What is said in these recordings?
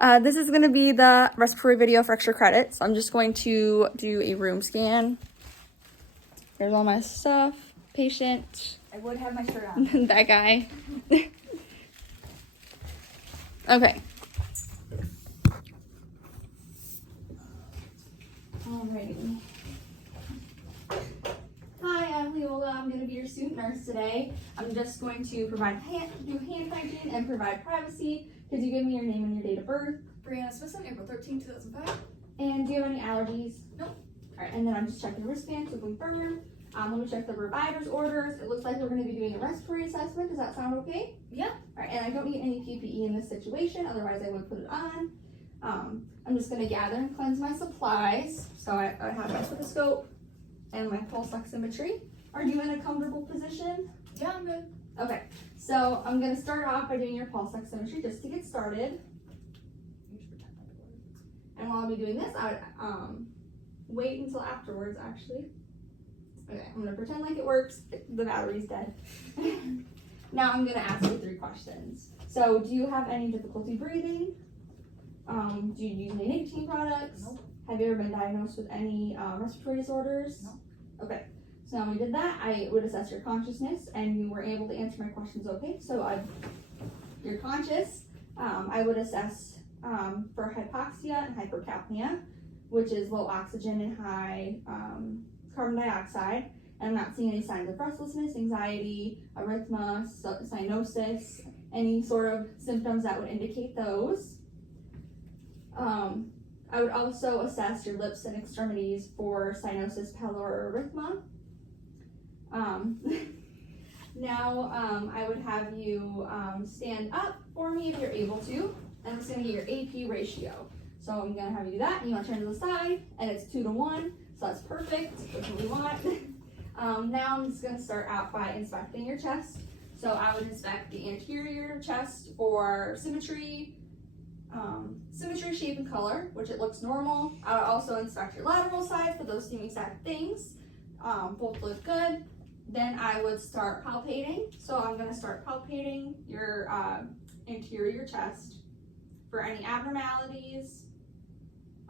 This is going to be the respiratory video for extra credit. So I'm just going to do a room scan. There's all my stuff. Patient. I would have my shirt on. That guy. Okay. Alrighty. Hi, I'm Leola. I'm going to be your student nurse today. I'm just going to provide do hand hygiene and provide privacy. Could you give me your name and your date of birth? Brianna Smithson, April 13, 2005. And do you have any allergies? Nope. Alright, and then I'm just checking the wristband to confirm. Let me check the provider's orders. It looks like we're going to be doing a respiratory assessment. Does that sound okay? Yeah. Alright, and I don't need any PPE in this situation, otherwise I would put it on. I'm just going to gather and cleanse my supplies. So I have my stethoscope and my pulse oximetry. Are you in a comfortable position? Yeah, I'm good. Okay, so I'm going to start off by doing your pulse oximetry just to get started. And while I'm doing this, I would wait until afterwards, actually. Okay, I'm going to pretend like it works. The battery's dead. Now I'm going to ask you 3 questions. So, do you have any difficulty breathing? Do you use any nicotine products? Nope. Have you ever been diagnosed with any respiratory disorders? No. Okay, so now we did that. I would assess your consciousness, and you were able to answer my questions okay. So you're conscious. I would assess for hypoxia and hypercapnia, which is low oxygen and high carbon dioxide. And I'm not seeing any signs of restlessness, anxiety, arrhythmia, cyanosis, any sort of symptoms that would indicate those. I would also assess your lips and extremities for cyanosis, pallor, or arrhythmia. Now I would have you stand up for me if you're able to. And I'm just going to get your AP ratio. So I'm going to have you do that, and you want to turn to the side, and it's 2 to 1, so that's perfect. That's what we want. Now I'm just going to start out by inspecting your chest. So I would inspect the anterior chest for symmetry, shape, and color, which it looks normal. I would also inspect your lateral side for those same exact things. Both look good. Then I would start palpating. So I'm going to start palpating your anterior chest for any abnormalities.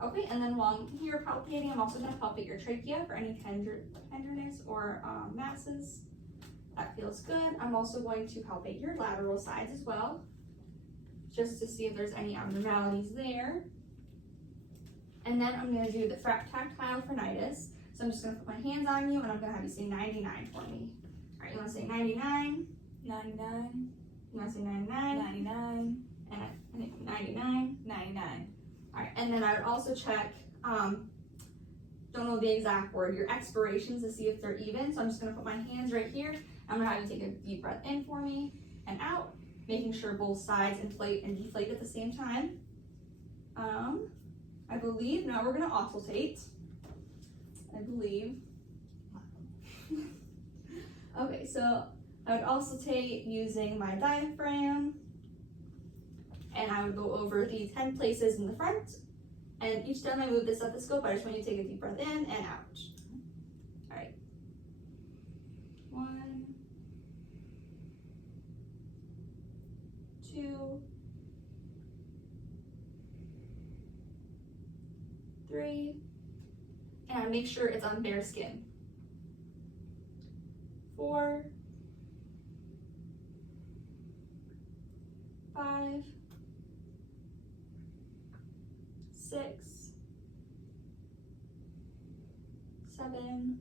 Okay, and then while I'm here palpating, I'm also going to palpate your trachea for any tenderness or masses. That feels good. I'm also going to palpate your lateral sides as well, just to see if there's any abnormalities there. And then I'm going to do the tactile phrenitis. So I'm just going to put my hands on you, and I'm going to have you say 99 for me. All right, you want to say 99? 99. You want to say 99? 99. And I think 99? 99. All right, and then I would also check, don't know the exact word, your expirations to see if they're even. So I'm just going to put my hands right here. I'm going to have you take a deep breath in for me and out, making sure both sides inflate and deflate at the same time. I believe now we're going to oscillate. I believe. Okay, so I would oscillate using my diaphragm, and I would go over the 10 places in the front. And each time I move the stethoscope, I just want you to take a deep breath in and out. All right. 1, 2, 3, and make sure it's on bare skin. 4, 5, 6, 7,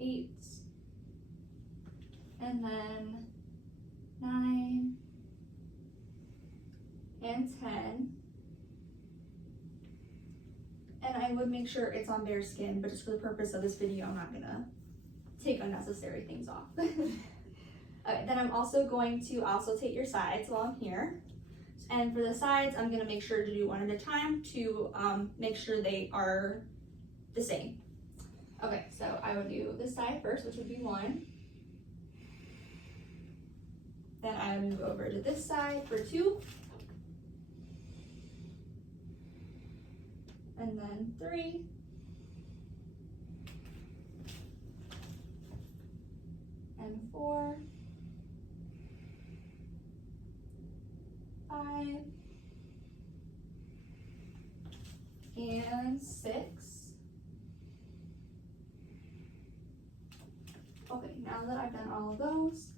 8, and then 9 and 10. And I would make sure it's on bare skin, but just for the purpose of this video, I'm not gonna take unnecessary things off. Okay, then I'm also going to oscillate your sides while I'm here. And for the sides, I'm gonna make sure to do one at a time to make sure they are the same. Okay, so I would do this side first, which would be 1. Then I would move over to this side for 2. And then 3. And 4. 5 and 6. Okay, now that I've done all of those,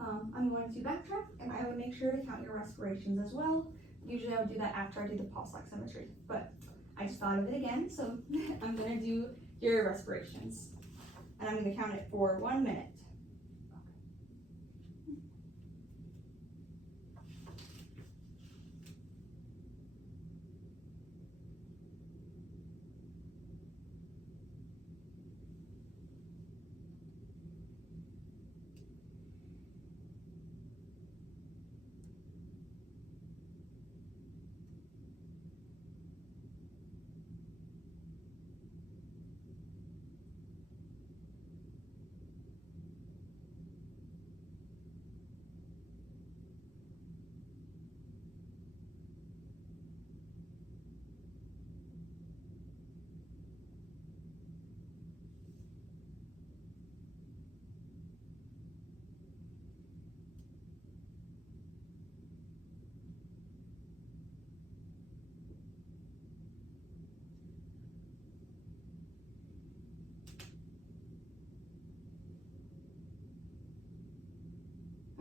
I'm going to backtrack and I would make sure to count your respirations as well. Usually I would do that after I do the pulse oximetry, but I just thought of it again, so I'm going to do your respirations. And I'm going to count it for 1 minute.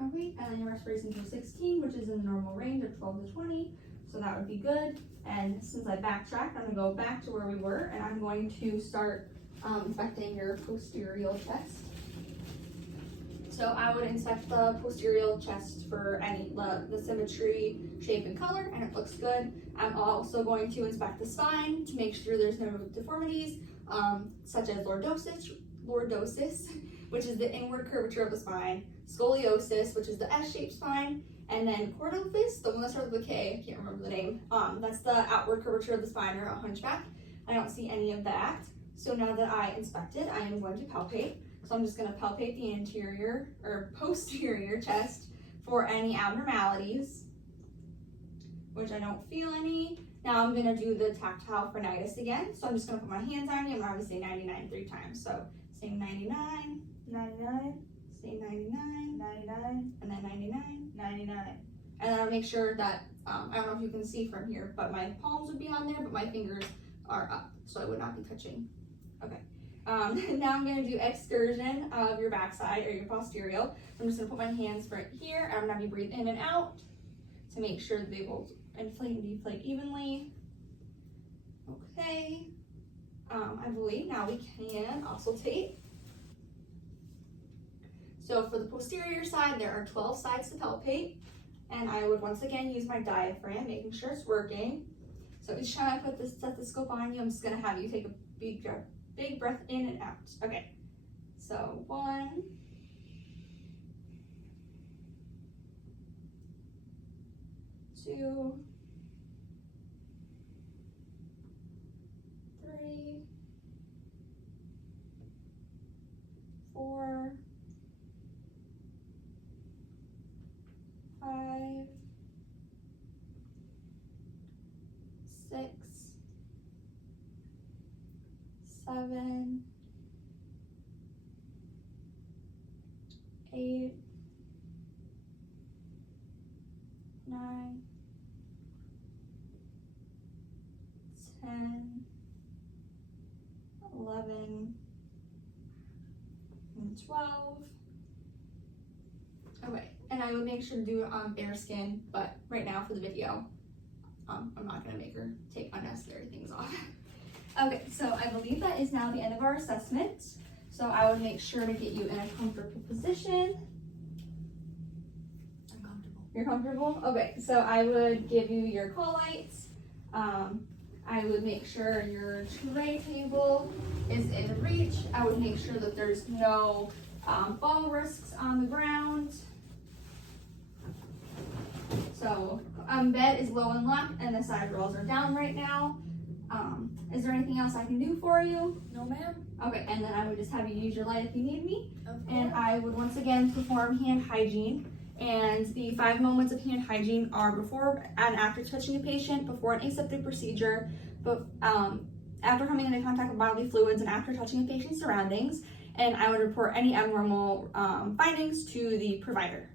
Okay, and then your respirations are 16, which is in the normal range of 12 to 20, so that would be good. And since I backtracked, I'm going to go back to where we were, and I'm going to start inspecting your posterior chest. So I would inspect the posterior chest for any the symmetry, shape, and color, and it looks good. I'm also going to inspect the spine to make sure there's no deformities, such as lordosis, which is the inward curvature of the spine, scoliosis, which is the S-shaped spine, and then cordophis, the one that starts with a K, I can't remember the name. That's the outward curvature of the spine, or a hunchback. I don't see any of that. So now that I inspected, I am going to palpate. So I'm just going to palpate the anterior or posterior chest for any abnormalities, which I don't feel any. Now I'm going to do the tactile phrenitis again. So I'm just going to put my hands on you. I'm going to say 99 3 times. So say 99, 99, say 99, 99, and then 99. 99. And then I'll make sure that, I don't know if you can see from here, but my palms would be on there, but my fingers are up. So I would not be touching. Okay. Now I'm going to do excursion of your backside or your posterior. So I'm just going to put my hands right here. I'm going to have you breathe in and out to make sure that they will inflate and deflate evenly. Okay. I believe now we can auscultate. So for the posterior side, there are 12 sides to palpate. And I would once again use my diaphragm, making sure it's working. So each time I put this stethoscope on you, I'm just going to have you take a big breath in and out. Okay, so 1, 2, 3, 4, 5, 6, 7, 8, 9, 10, 11, and 12. Okay, and I would make sure to do bare skin, but right now for the video, I'm not gonna make her take unnecessary things off. Okay, so I believe that is now the end of our assessment. So I would make sure to get you in a comfortable position. I'm comfortable. You're comfortable? Okay, so I would give you your call lights. I would make sure your tray table is in reach. I would make sure that there's no fall risks on the ground. So bed is low and left and the side rails are down right now. Is there anything else I can do for you? No, ma'am. Okay, and then I would just have you use your light if you need me. Of And course. I would once again perform hand hygiene. And the 5 moments of hand hygiene are before and after touching a patient, before an aseptic procedure, but after coming into contact with bodily fluids, and after touching a patient's surroundings. And I would report any abnormal findings to the provider.